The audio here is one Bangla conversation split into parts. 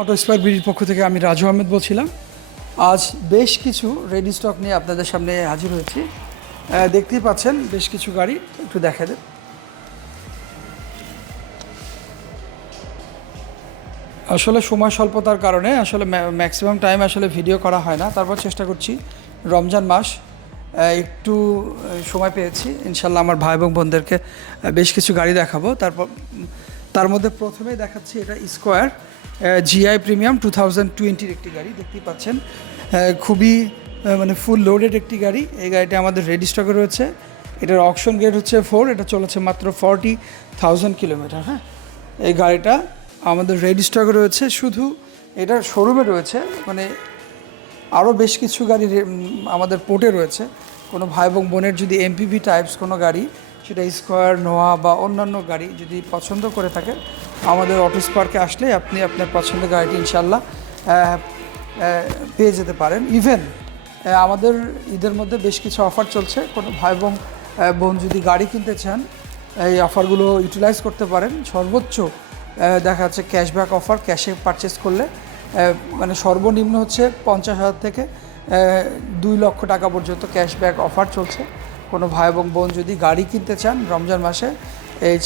অটো স্পার বিডির পক্ষ থেকে আমি রাজু আহমেদ বলছিলাম। আজ বেশ কিছু রেডি স্টক নিয়ে আপনাদের সামনে হাজির হয়েছি। দেখতেই পাচ্ছেন বেশ কিছু গাড়ি, একটু দেখা দেন আসলে সময় স্বল্পতার কারণে আসলে ম্যাক্সিমাম টাইম আসলে ভিডিও করা হয় না। তারপর চেষ্টা করছি রমজান মাস একটু সময় পেয়েছি। ইনশাল্লাহ আমার ভাই এবং বোনদেরকে বেশ কিছু গাড়ি দেখাবো। তারপর তার মধ্যে প্রথমে দেখাচ্ছি এটা square GI premium two thousand টোয়েন্টির একটি গাড়ি, দেখতেই পাচ্ছেন। খুবই মানে ফুল লোডেড একটি গাড়ি। এই গাড়িটা আমাদের রেডি স্টকে রয়েছে। এটার অকশন গেট হচ্ছে ফোর এটা চলেছে মাত্র ফর্টি থাউজেন্ড কিলোমিটার হ্যাঁ? এই গাড়িটা আমাদের রেডি স্টকে রয়েছে। শুধু এটার শোরুমে রয়েছে মানে আরও বেশ কিছু গাড়ি আমাদের পোর্টে রয়েছে। কোনো ভাই এবং বোনের যদি এমপিভি টাইপস কোনো গাড়ি সেটা স্কোয়ার, নোয়া বা অন্যান্য গাড়ি যদি পছন্দ করে থাকে আমাদের অটোস পার্কে আসলে আপনি আপনার পছন্দের গাড়িটি ইনশাল্লাহ পেয়ে যেতে পারেন। ইভেন আমাদের ঈদের মধ্যে বেশ কিছু অফার চলছে। কোনো ভাই এবং বোন যদি গাড়ি কিনতে চান, এই অফারগুলো ইউটিলাইজ করতে পারেন। সর্বোচ্চ দেখা যাচ্ছে ক্যাশব্যাক অফার, ক্যাশে পারচেস করলে মানে সর্বনিম্ন হচ্ছে পঞ্চাশ হাজার থেকে দুই লক্ষ টাকা পর্যন্ত ক্যাশব্যাক অফার চলছে। কোনো ভাই এবং বোন যদি গাড়ি কিনতে চান রমজান মাসে, এই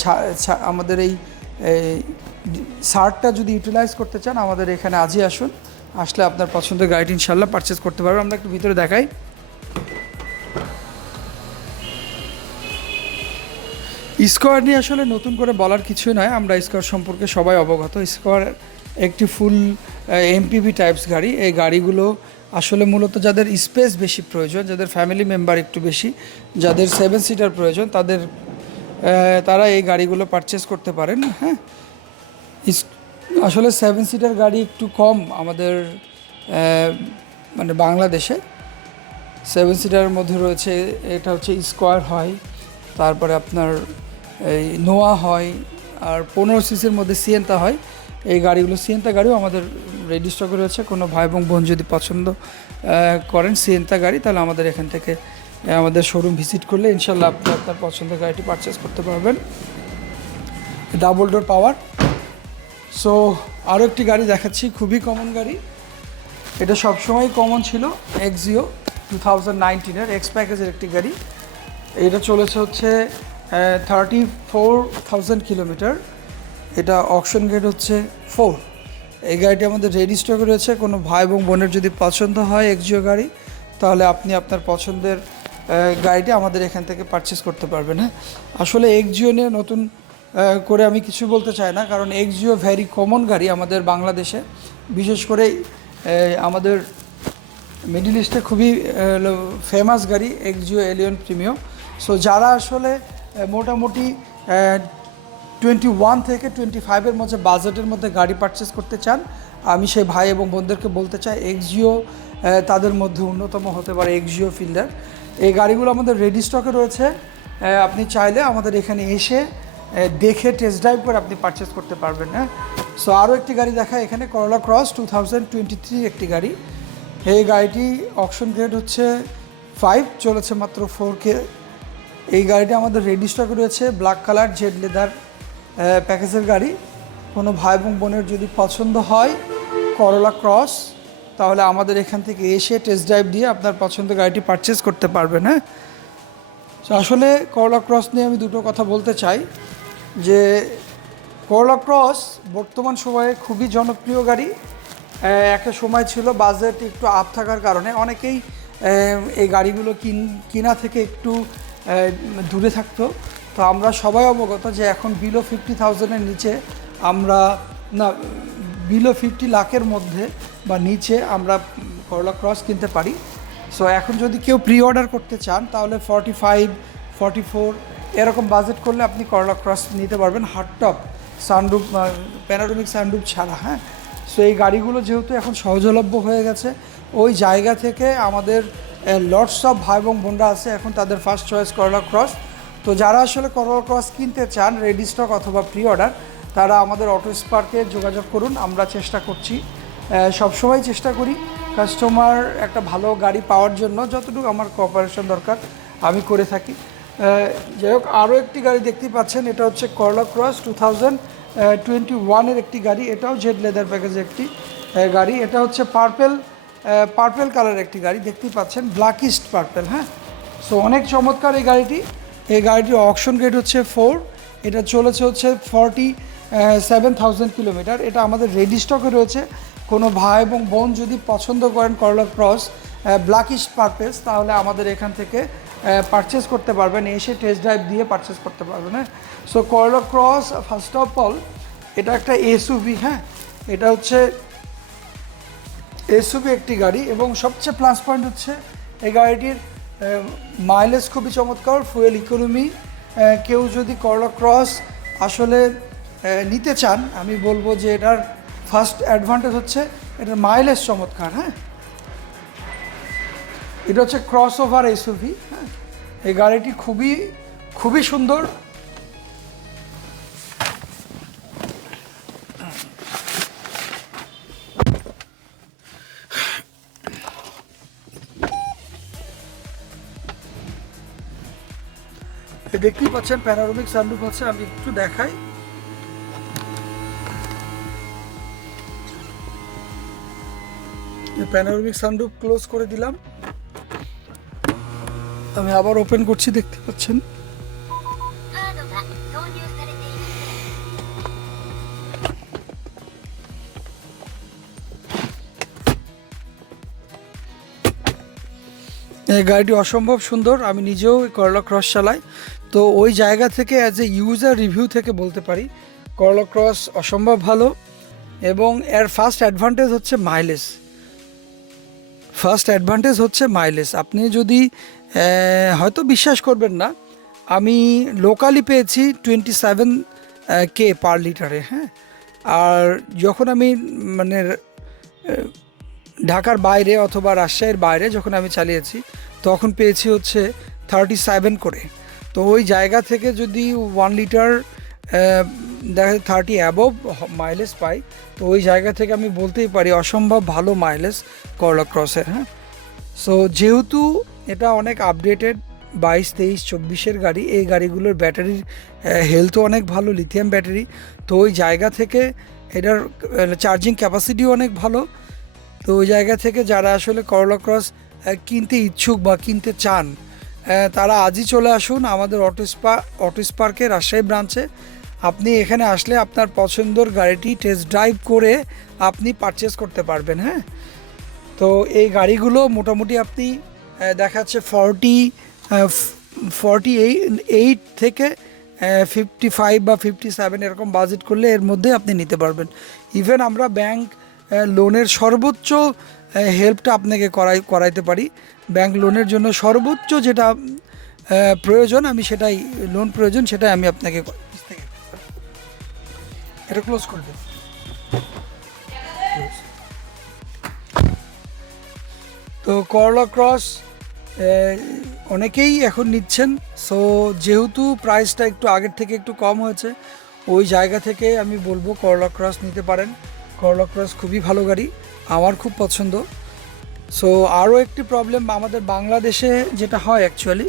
আমাদের এই শার্টটা যদি ইউটিলাইজ করতে চান, আমাদের এখানে আজই আসুন। আসলে আপনার পছন্দের গাড়িটি ইনশাল্লাহ পারচেস করতে পারবেন আমরা একটু ভিতরে দেখাই। স্কোয়ার নিয়ে আসলে নতুন করে বলার কিছুই নয়। আমরা স্কোয়ার সম্পর্কে সবাই অবগত। স্কোয়ার একটি ফুল এমপিভি টাইপস গাড়ি। এই গাড়িগুলো আসলে মূলত যাদের স্পেস বেশি প্রয়োজন, যাদের ফ্যামিলি মেম্বার একটু বেশি, যাদের সেভেন সিটার প্রয়োজন, তাদের তারা এই গাড়িগুলো পারচেস করতে পারেন হ্যাঁ? আসলে সেভেন সিটার গাড়ি একটু কম আমাদের মানে বাংলাদেশে। সেভেন সিটারের মধ্যে রয়েছে, এটা হচ্ছে স্কোয়ার হয়, তারপরে আপনার এই নোয়া হয়, আর পনেরো সিসির মধ্যে সিয়েন্তা হয়। এই গাড়িগুলো সিয়েন্তা গাড়িও আমাদের রেডি স্টকে রয়েছে কোনো ভাই এবং বোন যদি পছন্দ করেন সিয়েন্তা গাড়ি, তাহলে আমাদের এখান থেকে আমাদের শোরুম ভিজিট করলে ইনশাল্লাহ আপনি আপনার পছন্দের গাড়িটি পারচেস করতে পারবেন। ডাবল ডোর পাওয়ার সো আরও একটি গাড়ি দেখাচ্ছি, খুবই কমন গাড়ি। এটা সবসময় কমন ছিল এক্সিও টু থাউজেন্ড নাইনটিনের এক্স প্যাকেজের একটি গাড়ি। এটা চলেছে হচ্ছে থার্টি ফোর থাউজেন্ড কিলোমিটার এটা অকশন গেট হচ্ছে ফোর এই গাড়িটি আমাদের রেডি স্টকে রয়েছে। কোনো ভাই এবং বোনের যদি পছন্দ হয় এক্সিও গাড়ি, তাহলে আপনি আপনার পছন্দের গাড়িটি আমাদের এখান থেকে পারচেস করতে পারবেন হ্যাঁ? আসলে এক্সিও নিয়ে নতুন করে আমি কিছু বলতে চাই না, কারণ এক্সিও ভ্যারি কমন গাড়ি আমাদের বাংলাদেশে। বিশেষ করে আমাদের মিডিল ইস্টে খুবই ফেমাস গাড়ি এক্সিও এলিয়ন প্রিমিয়াম সো যারা আসলে মোটামুটি টোয়েন্টি ওয়ান থেকে টোয়েন্টি ফাইভের মধ্যে বাজেটের মধ্যে গাড়ি পারচেস করতে চান, আমি সেই ভাই এবং বোনদেরকে বলতে চাই এক্সিও তাদের মধ্যে অন্যতম হতে পারে এক্সিও ফিল্ডার এই গাড়িগুলো আমাদের রেডি স্টকে রয়েছে। আপনি চাইলে আমাদের এখানে এসে দেখে টেস্ট ড্রাইভ করে আপনি পারচেস করতে পারবেন হ্যাঁ? সো আরও একটি গাড়ি দেখা এখানে Corolla Cross two thousand twenty three একটি গাড়ি। এই গাড়িটি অপশন গ্রেড হচ্ছে ফাইভ চলেছে মাত্র ফোর কে এই গাড়িটি আমাদের রেডি স্টকে রয়েছে ব্ল্যাক কালার জেড লেদার প্যাকেজের গাড়ি। কোনো ভাই এবং বোনের যদি পছন্দ হয় করলা ক্রস তাহলে আমাদের এখান থেকে এসে টেস্ট ড্রাইভ দিয়ে আপনার পছন্দের গাড়িটি পারচেস করতে পারবেন হ্যাঁ? তো আসলে করলা ক্রস নিয়ে আমি দুটো কথা বলতে চাই, যে করলা ক্রস বর্তমান সময়ে খুবই জনপ্রিয় গাড়ি। একটা সময় ছিল বাজেট একটু আপ থাকার কারণে অনেকেই এই গাড়িগুলো কিন, কিনা থেকে একটু দূরে থাকতো। তো আমরা সবাই অবগত যে এখন বিলো ফিফটি থাউজেন্ডের নিচে আমরা, না, বিলো ফিফটি লাখের মধ্যে বা নিচে আমরা করলা ক্রস কিনতে পারি। সো এখন যদি কেউ প্রি অর্ডার করতে চান, তাহলে ফর্টি ফাইভ ফর্টি ফোর এরকম বাজেট করলে আপনি করলা ক্রস নিতে পারবেন হার্ডটপ সানরুপ প্যানারোমিক সানরুপ ছাড়া হ্যাঁ? সো এই গাড়িগুলো যেহেতু এখন সহজলভ্য হয়ে গেছে, ওই জায়গা থেকে আমাদের লটস অফ ভাই এবং বোনরা আছে, এখন তাদের ফার্স্ট চয়েস করলা ক্রস তো যারা আসলে করলা ক্রস কিনতে চান রেডি স্টক অথবা প্রি অর্ডার তারা আমাদের অটো স্পার্কে যোগাযোগ করুন, আমরা চেষ্টা করছি। সবসময় চেষ্টা করি কাস্টমার একটা ভালো গাড়ি পাওয়ার জন্য, যতটুকু আমার কোঅপারেশন দরকার, আমি করে থাকি। যাই হোক, আরও একটি গাড়ি দেখতেই পাচ্ছেন, এটা হচ্ছে করলা ক্রস টু থাউজেন্ড টোয়েন্টি ওয়ানের একটি গাড়ি, এটাও জেড লেদার প্যাকেজের একটি গাড়ি। এটা হচ্ছে পার্পেল পার্পেল কালার একটি গাড়ি দেখতেই পাচ্ছেন ব্ল্যাকিস্ট পার্পেল হ্যাঁ? সো অনেক চমৎকার এই গাড়িটি। এই গাড়িটির অকশন গ্রেড হচ্ছে ফোর এটা চলেছে হচ্ছে ফর্টি সেভেন থাউজেন্ড কিলোমিটার এটা আমাদের রেডি স্টকে রয়েছে। কোনো ভাই এবং বোন যদি পছন্দ করেন করলা ক্রস ব্ল্যাকিশ পারপেস তাহলে আমাদের এখান থেকে পারচেস করতে পারবেন। এসে টেস্ট ড্রাইভ দিয়ে পারচেস করতে পারবেন হ্যাঁ? সো করলা ক্রস ফার্স্ট অফ অল এটা একটা এসইউভি হ্যাঁ? এটা হচ্ছে এসইউভি একটি গাড়ি এবং সবচেয়ে প্লাস পয়েন্ট হচ্ছে এই গাড়িটির মাইলেজ খুবই চমৎকার ফুয়েল ইকোনমি কেউ যদি করলা ক্রস আসলে নিতে চান, আমি বলব যে এটার ফার্স্ট অ্যাডভান্টেজ হচ্ছে, এটার মাইলেজ চমৎকার হ্যাঁ? এটা হচ্ছে ক্রস ওভার এসুভি হ্যাঁ? এই গাড়িটি খুবই খুবই সুন্দর দেখতেই পাচ্ছেন প্যানারোমিক সানরুফ আছে, আমি একটু দেখাই। প্যানারোমিক সানরুফ ক্লোজ করে দিলাম। আমি আবার ওপেন করছি, দেখতে পাচ্ছেন। গাড়িটি অসম্ভব সুন্দর, আমি নিজেও করলা ক্রস চালাই। তো ওই জায়গা থেকে অ্যাজ এ ইউজার রিভিউ থেকে বলতে পারি করলা ক্রস অসম্ভব ভালো এবং এর ফার্স্ট অ্যাডভান্টেজ হচ্ছে মাইলেজ ফার্স্ট অ্যাডভান্টেজ হচ্ছে মাইলেজ আপনি যদি হয়তো বিশ্বাস করবেন না, আমি লোকালি পেয়েছি টোয়েন্টি সেভেন কে পার লিটারে হ্যাঁ? আর যখন আমি মানে ঢাকার বাইরে অথবা রাজশাহীর বাইরে যখন আমি চালিয়েছি, তখন পেয়েছি হচ্ছে থার্টি সেভেন করে। তো ওই জায়গা থেকে যদি ওয়ান লিটার দেখা যায় থার্টি অ্যাবভ মাইলেজ পাই, তো ওই জায়গা থেকে আমি বলতেই পারি অসম্ভব ভালো মাইলেজ করলা ক্রসের হ্যাঁ? সো যেহেতু এটা অনেক আপডেটেড বাইশ, তেইশ, চব্বিশের গাড়ি, এই গাড়িগুলোর ব্যাটারির হেলথও অনেক ভালো লিথিয়াম ব্যাটারি তো ওই জায়গা থেকে এটার চার্জিং ক্যাপাসিটিও অনেক ভালো। তো ওই জায়গা থেকে যারা আসলে করলা ক্রস কিনতে ইচ্ছুক বা কিনতে চান তারা আজই চলে আসুন আমাদের অটো স্পা, অটো স্পার্কে, রাজশাহী ব্রাঞ্চে। আপনি এখানে আসলে আপনার পছন্দর গাড়িটি টেস্ট ড্রাইভ করে আপনি পারচেস করতে পারবেন হ্যাঁ? তো এই গাড়িগুলো মোটামুটি আপনি দেখাচ্ছে ফর্টি ফর্টি এইট থেকে ফিফটি ফাইভ বা ফিফটি সেভেন এরকম বাজেট করলে এর মধ্যে আপনি নিতে পারবেন। ইভেন আমরা ব্যাংক লোনের সর্বোচ্চ হেল্পটা আপনাকে করাই, করাইতে পারি। ব্যাংক লোনের জন্য সর্বোচ্চ যেটা প্রয়োজন, আমি সেটাই, লোন প্রয়োজন, সেটাই আমি আপনাকে এটা ক্লোজ করে তো করলা ক্রস অনেকেই এখন নিচ্ছেন। সো যেহেতু প্রাইসটা একটু আগের থেকে একটু কম হয়েছে, ওই জায়গা থেকে আমি বলব করলা ক্রস নিতে পারেন। করলা ক্রস খুবই ভালো গাড়ি, আমার খুব পছন্দ। সো আরও একটি প্রবলেম আমাদের বাংলাদেশে যেটা হয় অ্যাকচুয়ালি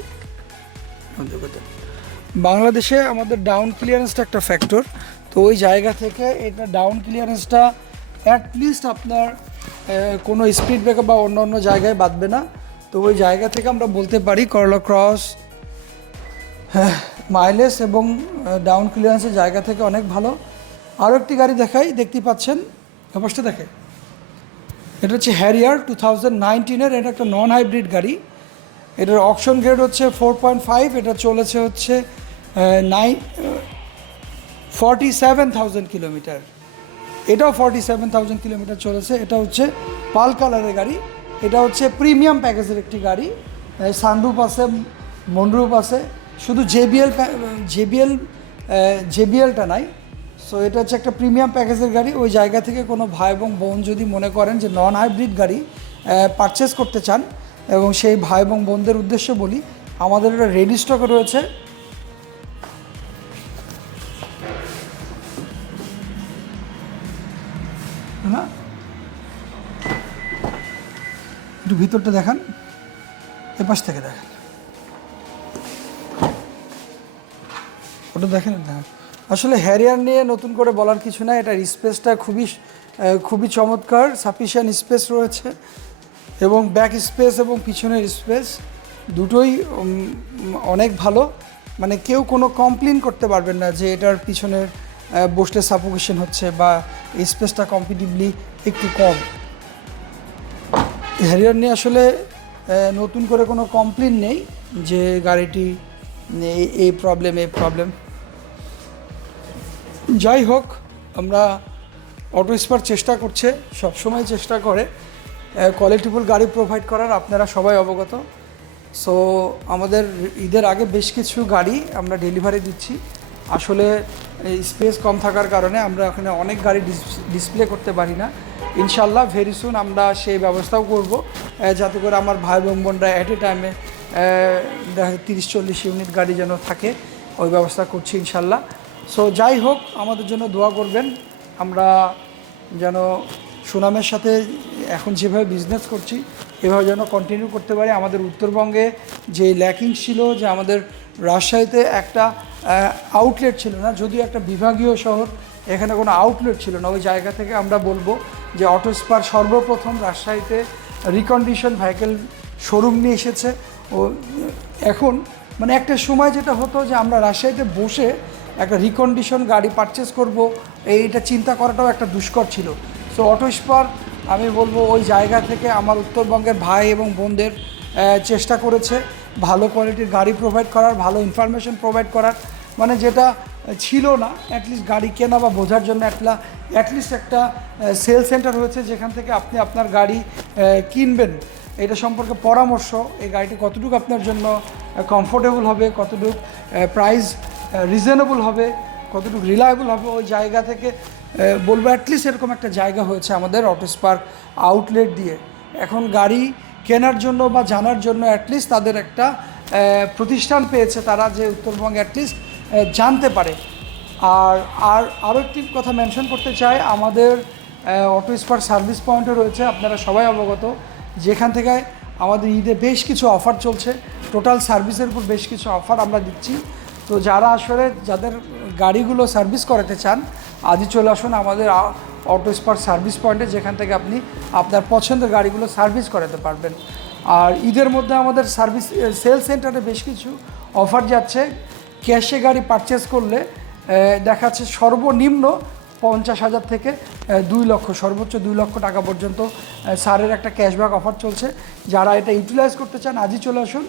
বাংলাদেশে আমাদের ডাউন ক্লিয়ারেন্সটা একটা ফ্যাক্টর তো ওই জায়গা থেকে এটা ডাউন ক্লিয়ারেন্সটা অ্যাটলিস্ট আপনার কোনো স্পিড ব্রেকার বা অন্য অন্য জায়গায় বাঁধবে না। তো ওই জায়গা থেকে আমরা বলতে পারি করলা ক্রস মাইলেজ এবং ডাউন ক্লিয়ারেন্সের জায়গা থেকে অনেক ভালো। আরও একটি গাড়ি দেখাই দেখতে পাচ্ছেন অবশ্যই দেখে। এটা হচ্ছে হ্যারিয়ার টু থাউজেন্ড নাইনটিনের এটা একটা নন হাইব্রিড গাড়ি। এটার অপশন গ্রেড হচ্ছে ফোর পয়েন্ট ফাইভ এটা চলেছে হচ্ছে nine forty seven thousand kilometre এটাও ফর্টি সেভেন থাউজেন্ড কিলোমিটার চলেছে, এটা হচ্ছে পাল কালারের গাড়ি। এটা হচ্ছে প্রিমিয়াম প্যাকেজের একটি গাড়ি সানরুপ আছে মনরুপ আছে। শুধু জেবিএল জেবিএল জেবিএলটা নাই সো এটা হচ্ছে একটা প্রিমিয়াম প্যাকেজের গাড়ি। ওই জায়গা থেকে কোনো ভাই এবং বোন যদি মনে করেন যে নন হাইব্রিড গাড়ি পারচেস করতে চান, এবং সেই ভাই এবং বোনদের উদ্দেশ্যে বলি, আমাদের এটা রেডি স্টকে রয়েছে। না? একটু ভিতরটা দেখান। এ পাশ থেকে দেখেন। ওটা দেখেন দেখেন। আসলে হ্যারিয়ার নিয়ে নতুন করে বলার কিছু না এটার স্পেসটা খুবই খুবই চমৎকার। সাফিসিয়েন্ট স্পেস রয়েছে এবং ব্যাক স্পেস এবং পিছনের স্পেস দুটোই অনেক ভালো। মানে কেউ কোনো কমপ্লেন করতে পারবেন না যে এটার পিছনের বসলে সাফোকেশন হচ্ছে বা স্পেসটা কম্পিটিভলি একটু কম। হ্যারিয়ার নিয়ে আসলে নতুন করে কোনো কমপ্লেন নেই যে গাড়িটি, এই প্রবলেম এই প্রবলেম যাই হোক, আমরা অটো স্পার চেষ্টা করছে, সবসময় চেষ্টা করে। কোয়ালিটিফুল গাড়ি প্রোভাইড করার, আপনারা সবাই অবগত। সো আমাদের ঈদের আগে বেশ কিছু গাড়ি আমরা ডেলিভারি দিচ্ছি। আসলে স্পেস কম থাকার কারণে আমরা ওখানে অনেক গাড়ি ডিসপ্লে করতে পারি না। ইনশাল্লাহ ভেরি সুন আমরা সেই ব্যবস্থাও করব। যাতে করে আমার ভাই বোন বোনরা অ্যাট এ টাইমে দেখা তিরিশ চল্লিশ ইউনিট গাড়ি যেন থাকে, ওই ব্যবস্থা করছি ইনশাল্লাহ সো যাই হোক, আমাদের জন্য দোয়া করবেন। আমরা যেন সুনামের সাথে এখন যেভাবে বিজনেস করছি, এভাবে যেন কন্টিনিউ করতে পারি। আমাদের উত্তরবঙ্গে যে ল্যাকিং ছিল, যে আমাদের রাজশাহীতে একটা আউটলেট ছিল না, যদিও একটা বিভাগীয় শহর, এখানে কোনো আউটলেট ছিল না। ওই জায়গা থেকে আমরা বলব যে অটো স্পার সর্বপ্রথম রাজশাহীতে রিকন্ডিশন ভেহিকেল শোরুম নিয়ে এসেছে। ও, এখন মানে একটা সময় যেটা হতো যে আমরা রাজশাহীতে বসে একটা রিকন্ডিশন গাড়ি পারচেস করব। এইটা চিন্তা করাটাও একটা দুষ্কর ছিল। সো অটো স্পার আমি বলব ওই জায়গা থেকে আমার উত্তরবঙ্গের ভাই এবং বোনদের চেষ্টা করেছে ভালো কোয়ালিটির গাড়ি প্রোভাইড করার, ভালো ইনফরমেশন প্রোভাইড করার। মানে যেটা ছিল না অ্যাটলিস্ট গাড়ি কেনা বা বোঝার জন্য একটা অ্যাটলিস্ট একটা সেল সেন্টার হয়েছে যেখান থেকে আপনি আপনার গাড়ি কিনবেন। এটা সম্পর্কে পরামর্শ, এই গাড়িটি কতটুকু আপনার জন্য কমফোর্টেবল হবে, কতটুকু প্রাইস রিজনেবল হবে, কতটুকু রিলায়েবল হবে, ওই জায়গা থেকে বলব অ্যাটলিস্ট এরকম একটা জায়গা হয়েছে আমাদের অটো স্পার্ক আউটলেট দিয়ে। এখন গাড়ি কেনার জন্য বা জানার জন্য অ্যাটলিস্ট তাদের একটা প্রতিষ্ঠান পেয়েছে তারা যে উত্তরবঙ্গে অ্যাটলিস্ট জানতে পারে। আর আর আরও একটি কথা মেনশন করতে চাই, আমাদের অটো স্পার্ক সার্ভিস পয়েন্টও রয়েছে, আপনারা সবাই অবগত, যেখান থেকে আমাদের ঈদে বেশ কিছু অফার চলছে। টোটাল সার্ভিসের উপর বেশ কিছু অফার আমরা দিচ্ছি। তো যারা আসলে যাদের গাড়িগুলো সার্ভিস করাতে চান আজই চলে আসুন আমাদের অটো স্পার্ক সার্ভিস পয়েন্টে যেখান থেকে আপনি আপনার পছন্দের গাড়িগুলো সার্ভিস করাতে পারবেন। আর ঈদের মধ্যে আমাদের সার্ভিস সেল সেন্টারে বেশ কিছু অফার যাচ্ছে। ক্যাশে গাড়ি পারচেস করলে আহ, দেখা যাচ্ছে সর্বনিম্ন পঞ্চাশ হাজার থেকে দুই লক্ষ সর্বোচ্চ দুই লক্ষ টাকা পর্যন্ত সারের একটা ক্যাশব্যাক অফার চলছে। যারা এটা ইউটিলাইজ করতে চান আজই চলে আসুন।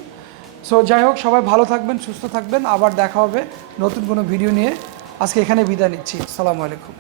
সো যাই হোক, সবাই ভালো থাকবেন, সুস্থ থাকবেন। আবার দেখা হবে নতুন কোনো ভিডিও নিয়ে। আজকে এখানে বিদায় নিচ্ছি। আসসালামু আলাইকুম।